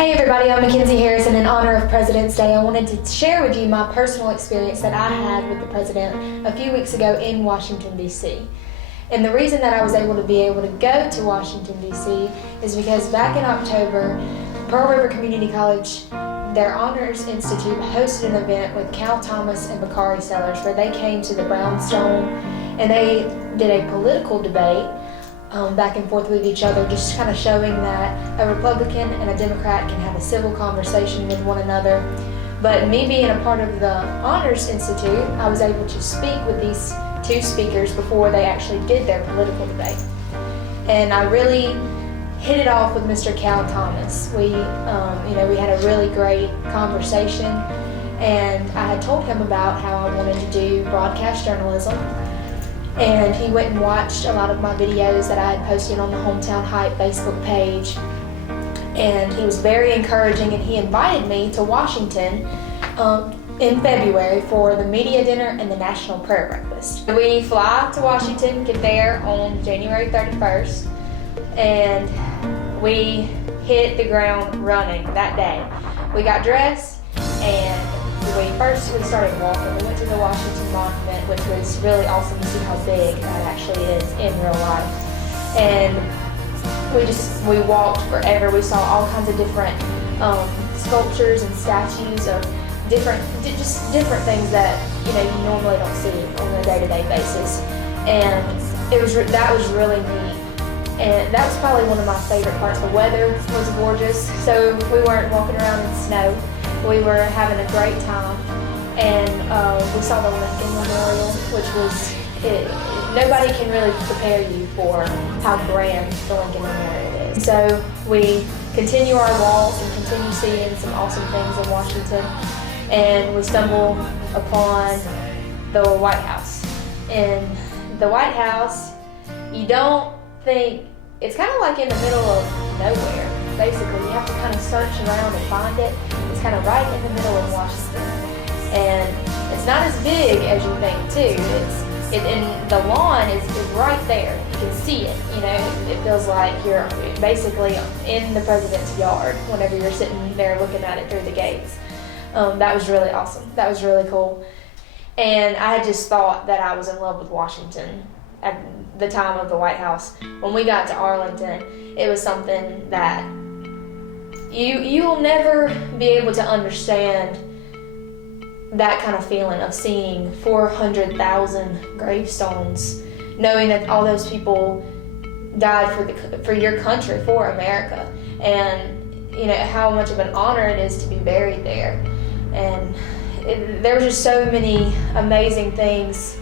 Hey everybody, I'm Mckinsy Harris, and in honor of President's Day, I wanted to share with you my personal experience that I had with the President a few weeks ago in Washington, D.C. And the reason that I was able to go to Washington, D.C. is because back in October, Pearl River Community College, their Honors Institute, hosted an event with Cal Thomas and Bakari Sellers where they came to the Brownstone and they did a political debate back and forth with each other, just kind of showing that a Republican and a Democrat can have a civil conversation with one another. But me being a part of the Honors Institute, I was able to speak with these two speakers before they actually did their political debate. And I really hit it off with Mr. Cal Thomas. We had a really great conversation, and I had told him about how I wanted to do broadcast journalism. And he went and watched a lot of my videos that I had posted on the Hometown Hype Facebook page. And he was very encouraging, and he invited me to Washington in February for the media dinner and the National Prayer Breakfast. We fly to Washington, get there on January 31st, and we hit the ground running that day. We got dressed, and we started walking. We went to the Washington Monument, which was really awesome to see how big that actually is in real life. And we walked forever. We saw all kinds of different sculptures and statues of different things that you normally don't see on a day-to-day basis. And that was really neat. And that was probably one of my favorite parts. The weather was gorgeous, so we weren't walking around in snow. We were having a great time, and we saw the Lincoln Memorial, which was, nobody can really prepare you for how grand the Lincoln Memorial is. So we continue our walk and continue seeing some awesome things in Washington, and we stumble upon the White House. And the White House, you don't think, it's kind of like in the middle of nowhere. Basically, you have to kind of search around and find it. It's kind of right in the middle of Washington, and it's not as big as you think too. And the lawn is right there. You can see it. It feels like you're basically in the president's yard whenever you're sitting there looking at it through the gates. That was really awesome. That was really cool. And I had just thought that I was in love with Washington at the time of the White House. When we got to Arlington, it was something that you will never be able to understand, that kind of feeling of seeing 400,000 gravestones, knowing that all those people died for your country, for America, and how much of an honor it is to be buried there. And there were just so many amazing things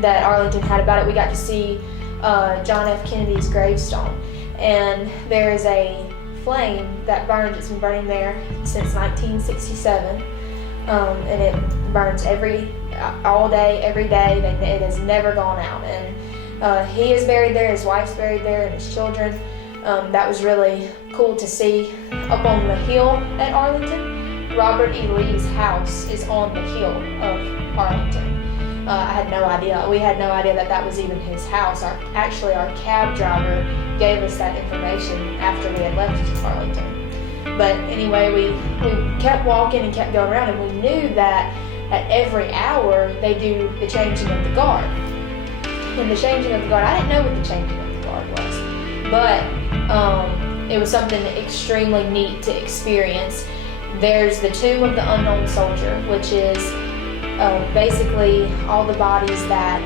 that Arlington had about it. We got to see John F. Kennedy's gravestone, and there is a flame that burns. It's been burning there since 1967, and it burns all day, every day. It has never gone out, and he is buried there, his wife's buried there, and his children. That was really cool to see. Up on the hill at Arlington, Robert E. Lee's house is on the hill of Arlington. I had no idea. We had no idea that was even his house. Our cab driver gave us that information after we had left Arlington. But anyway, we kept walking and kept going around, and we knew that at every hour they do the changing of the guard. And the changing of the guard, I didn't know what the changing of the guard was, but it was something extremely neat to experience. There's the Tomb of the Unknown Soldier, which is basically all the bodies that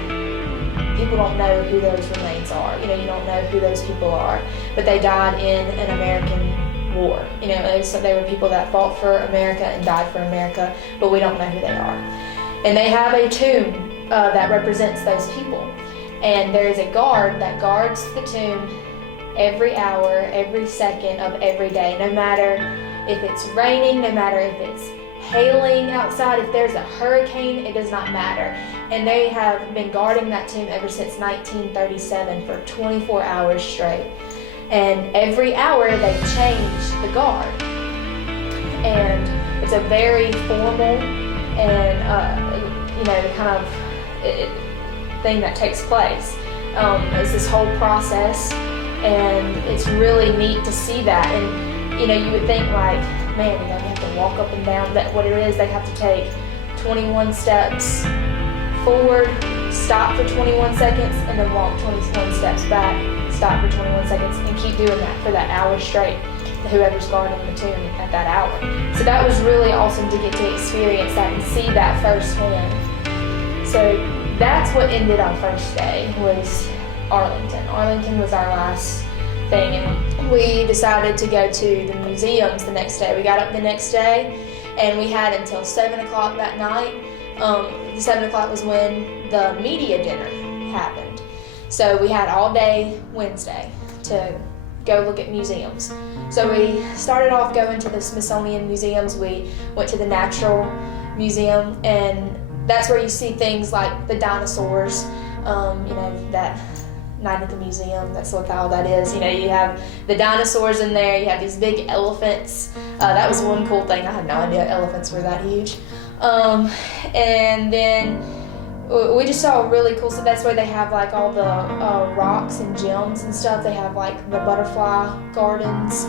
people don't know who those remains are. You don't know who those people are, but they died in an American war. So they were people that fought for America and died for America, but we don't know who they are. And they have a tomb that represents those people. And there is a guard that guards the tomb every hour, every second of every day, no matter if it's raining, no matter if it's hailing outside, if there's a hurricane, it does not matter. And they have been guarding that tomb ever since 1937 for 24 hours straight. And every hour they change the guard. And it's a very formal and thing that takes place. It's this whole process, and it's really neat to see that. And you would think like, man, they have to walk up and down. That what it is, they have to take 21 steps forward, stop for 21 seconds, and then walk 21 steps back, stop for 21 seconds, and keep doing that for that hour straight, whoever's guarding the tomb at that hour. So that was really awesome to get to experience that and see that firsthand. So that's what ended our first day, was Arlington. Arlington was our last thing, and we decided to go to the museums the next day. We got up the next day, and we had until 7 o'clock that night. The 7 o'clock was when the media dinner happened. So we had all day Wednesday to go look at museums. So we started off going to the Smithsonian museums. We went to the Natural Museum, and that's where you see things like the dinosaurs, that Night at the Museum, that's what all that is. You have the dinosaurs in there, you have these big elephants. That was one cool thing. I had no idea elephants were that huge. And then we just saw really cool stuff. That's where they have like all the rocks and gems and stuff. They have like the butterfly gardens.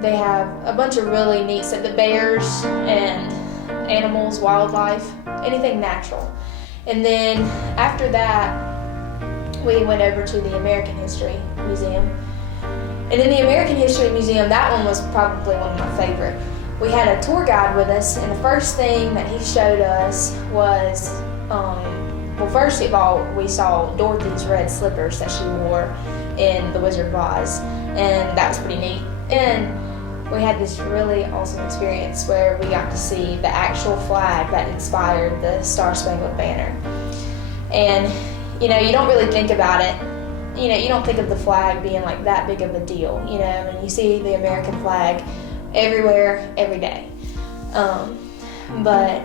They have a bunch of really neat stuff. The bears and animals, wildlife, anything natural. And then after that, we went over to the American History Museum. And in the American History Museum, that one was probably one of my favorite. We had a tour guide with us, and the first thing that he showed us was, first of all, we saw Dorothy's red slippers that she wore in The Wizard of Oz, and that was pretty neat. And we had this really awesome experience where we got to see the actual flag that inspired the Star-Spangled Banner. And you don't really think about it. You don't think of the flag being like that big of a deal. You see the American flag everywhere, every day. But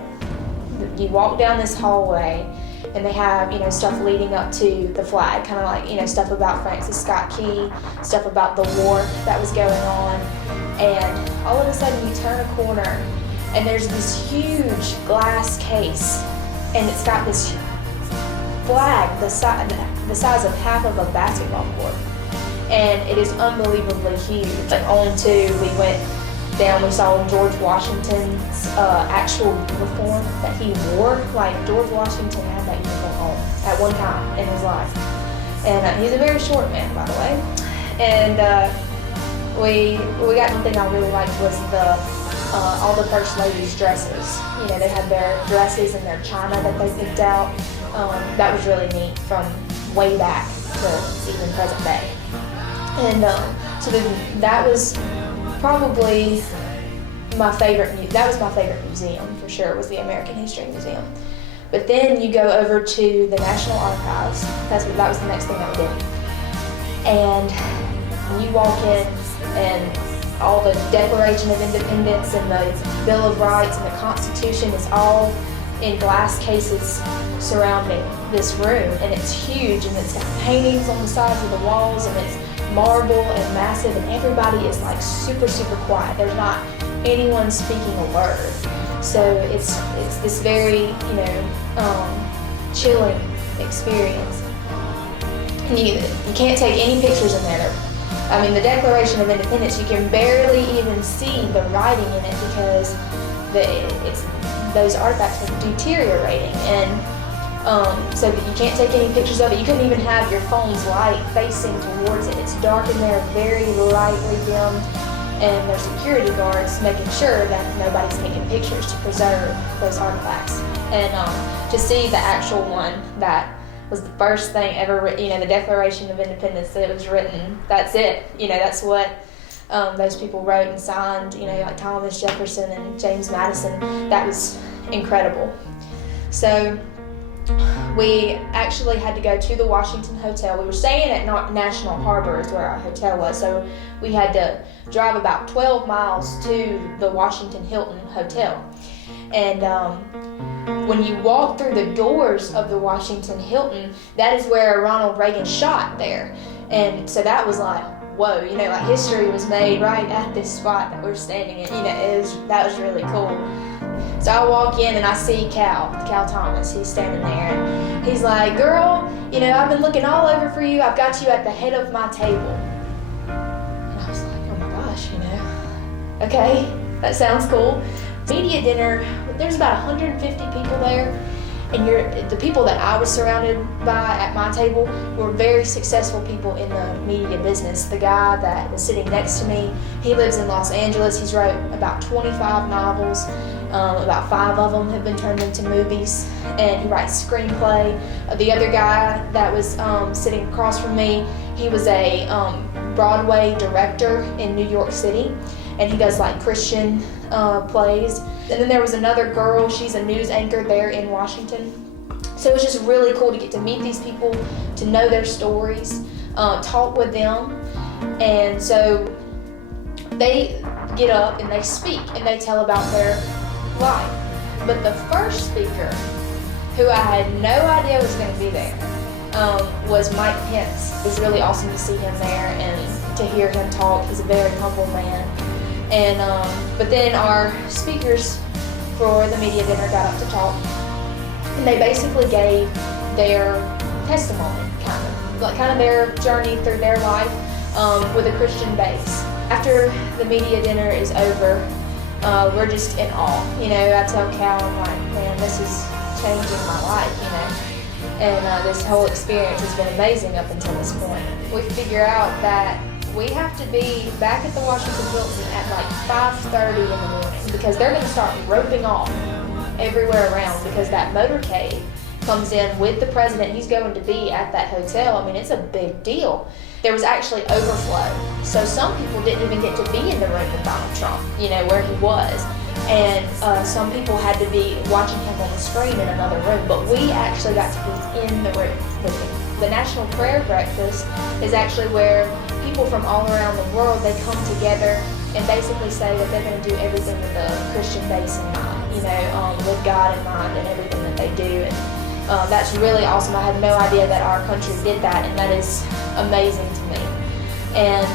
you walk down this hallway, and they have, stuff leading up to the flag, kind of like, stuff about Francis Scott Key, stuff about the war that was going on. And all of a sudden you turn a corner, and there's this huge glass case, and it's got this flag the size of half of a basketball court, and it is unbelievably huge. We went down, we saw George Washington's actual uniform that he wore. Like, George Washington had that uniform on at one time in his life, and he's a very short man, by the way. And we got one thing I really liked was all the first ladies' dresses. They had their dresses and their china that they picked out. That was really neat, from way back to even present day. And that was probably my favorite. That was my favorite museum for sure. Was the American History Museum. But then you go over to the National Archives. That was the next thing that we did. And you walk in, and all the Declaration of Independence and the Bill of Rights and the Constitution is all in glass cases surrounding this room, and it's huge, and it's got paintings on the sides of the walls, and it's marble and massive, and everybody is like super, super quiet. There's not anyone speaking a word. So it's this very, chilling experience. And you can't take any pictures in there. The Declaration of Independence, you can barely even see the writing in it because those artifacts are deteriorating, and so that you can't take any pictures of it. You couldn't even have your phone's light facing towards it. It's dark in there, very lightly dimmed, and there's security guards making sure that nobody's taking pictures to preserve those artifacts. And to see the actual one that was the first thing ever written, the Declaration of Independence, that it was written, that's it. That's what those people wrote and signed, like Thomas Jefferson and James Madison. That was incredible. So we actually had to go to the Washington Hotel. We were staying at National Harbor is where our hotel was, so we had to drive about 12 miles to the Washington Hilton Hotel. And when you walk through the doors of the Washington Hilton, that is where Ronald Reagan shot there. And so that was like, whoa, history was made right at this spot that we're standing in. That was really cool. So I walk in and I see Cal Thomas. He's standing there, and he's like, "Girl, I've been looking all over for you. I've got you at the head of my table." And I was like, "Oh my gosh, Okay, that sounds cool. Media dinner, there's about 150 people there, and the people that I was surrounded by at my table were very successful people in the media business. The guy that was sitting next to me, he lives in Los Angeles. He's wrote about 25 novels. About 5 of them have been turned into movies, and he writes screenplay. The other guy that was sitting across from me, he was a Broadway director in New York City, and he does like Christian plays. And then there was another girl, she's a news anchor there in Washington. So it was just really cool to get to meet these people, to know their stories, talk with them. And so they get up and they speak and they tell about their life. But the first speaker, who I had no idea was going to be there, was Mike Pence. It was really awesome to see him there and to hear him talk. He's a very humble man. And but then our speakers for the media dinner got up to talk, and they basically gave their testimony, kind of their journey through their life with a Christian base. After the media dinner is over, we're just in awe. You know, I tell Cal, I'm like, man, this is changing my life, you know. And this whole experience has been amazing up until this point. We figure out that we have to be back at the Washington Hilton at like 5:30 in the morning, because they're going to start roping off everywhere around, because that motorcade comes in with the president. He's going to be at that hotel. I mean, it's a big deal. There was actually overflow, so some people didn't even get to be in the room with Donald Trump, you know, where he was. And some people had to be watching him on the screen in another room, but we actually got to be in the room with him. The National Prayer Breakfast is actually where people from all around the world, they come together and basically say that they're going to do everything with a Christian base in mind, you know, with God in mind and everything that they do. And that's really awesome. I had no idea that our country did that, and that is amazing to me. And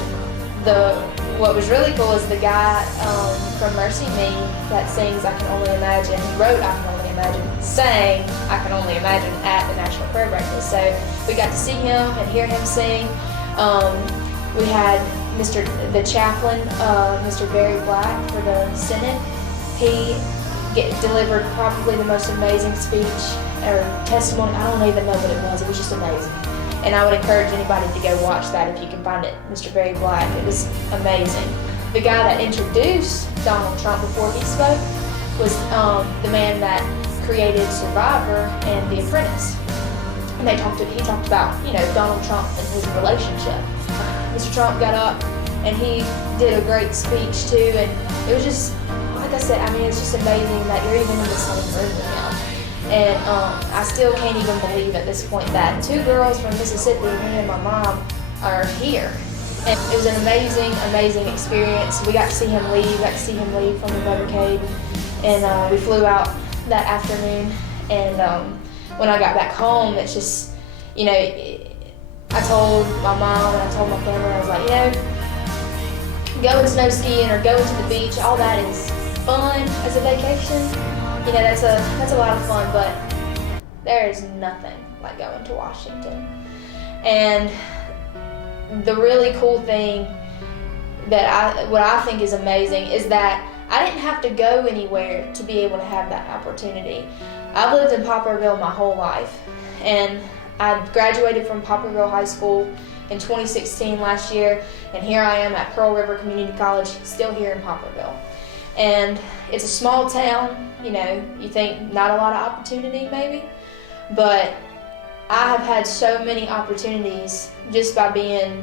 what was really cool is the guy from Mercy Me that sings I Can Only Imagine, he wrote I Can Only Imagine, sang I Can Only Imagine at the National Prayer Breakfast. So we got to see him and hear him sing. We had the chaplain, Mr. Barry Black for the Senate. He delivered probably the most amazing speech or testimony. I don't even know what it was. It was just amazing. And I would encourage anybody to go watch that if you can find it. Mr. Barry Black, it was amazing. The guy that introduced Donald Trump before he spoke was the man that created Survivor and The Apprentice. And he talked about, you know, Donald Trump and his relationship. Mr. Trump got up and he did a great speech too, and it was just, like I said, I mean, it's just amazing that you're even in the same room with him. And I still can't even believe at this point that 2 girls from Mississippi, me and my mom, are here. And it was an amazing, amazing experience. We got to see him leave, from the motorcade, and we flew out that afternoon. And when I got back home, it's just, you know, I told my mom and I told my family, I was like, you know, going snow skiing or going to the beach, all that is fun as a vacation. You know, that's a lot of fun, but there is nothing like going to Washington. And the really cool thing what I think is amazing is that I didn't have to go anywhere to be able to have that opportunity. I've lived in Poplarville my whole life, and I graduated from Poplarville High School in 2016 last year, and here I am at Pearl River Community College, still here in Poplarville. And it's a small town, you know, you think not a lot of opportunity maybe, but I have had so many opportunities just by being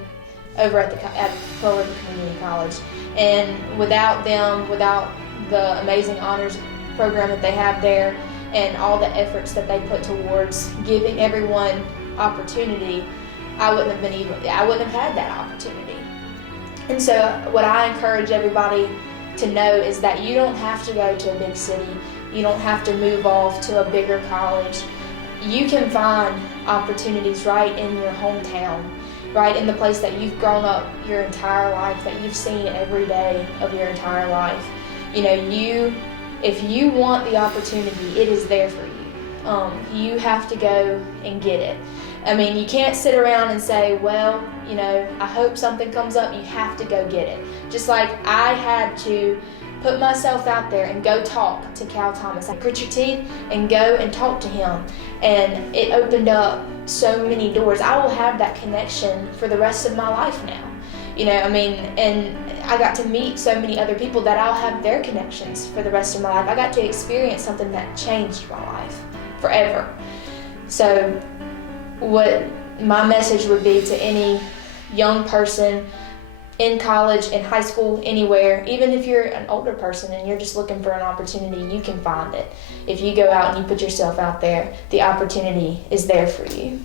over at Pearl River Community College. And without them, without the amazing honors program that they have there, and all the efforts that they put towards giving everyone opportunity, I wouldn't have had that opportunity. And so what I encourage everybody to know is that you don't have to go to a big city. You don't have to move off to a bigger college. You can find opportunities right in your hometown, right in the place that you've grown up your entire life, that you've seen every day of your entire life. You know, if you want the opportunity, it is there for you. You have to go and get it. I mean, you can't sit around and say, well, You know, I hope something comes up, you have to go get it. Just like I had to put myself out there and go talk to Cal Thomas. I grit your teeth and go and talk to him. And it opened up so many doors. I will have that connection for the rest of my life now. You know, I mean, and I got to meet so many other people that I'll have their connections for the rest of my life. I got to experience something that changed my life forever. So what my message would be to any young person in college, in high school, anywhere, even if you're an older person and you're just looking for an opportunity, you can find it. If you go out and you put yourself out there, the opportunity is there for you.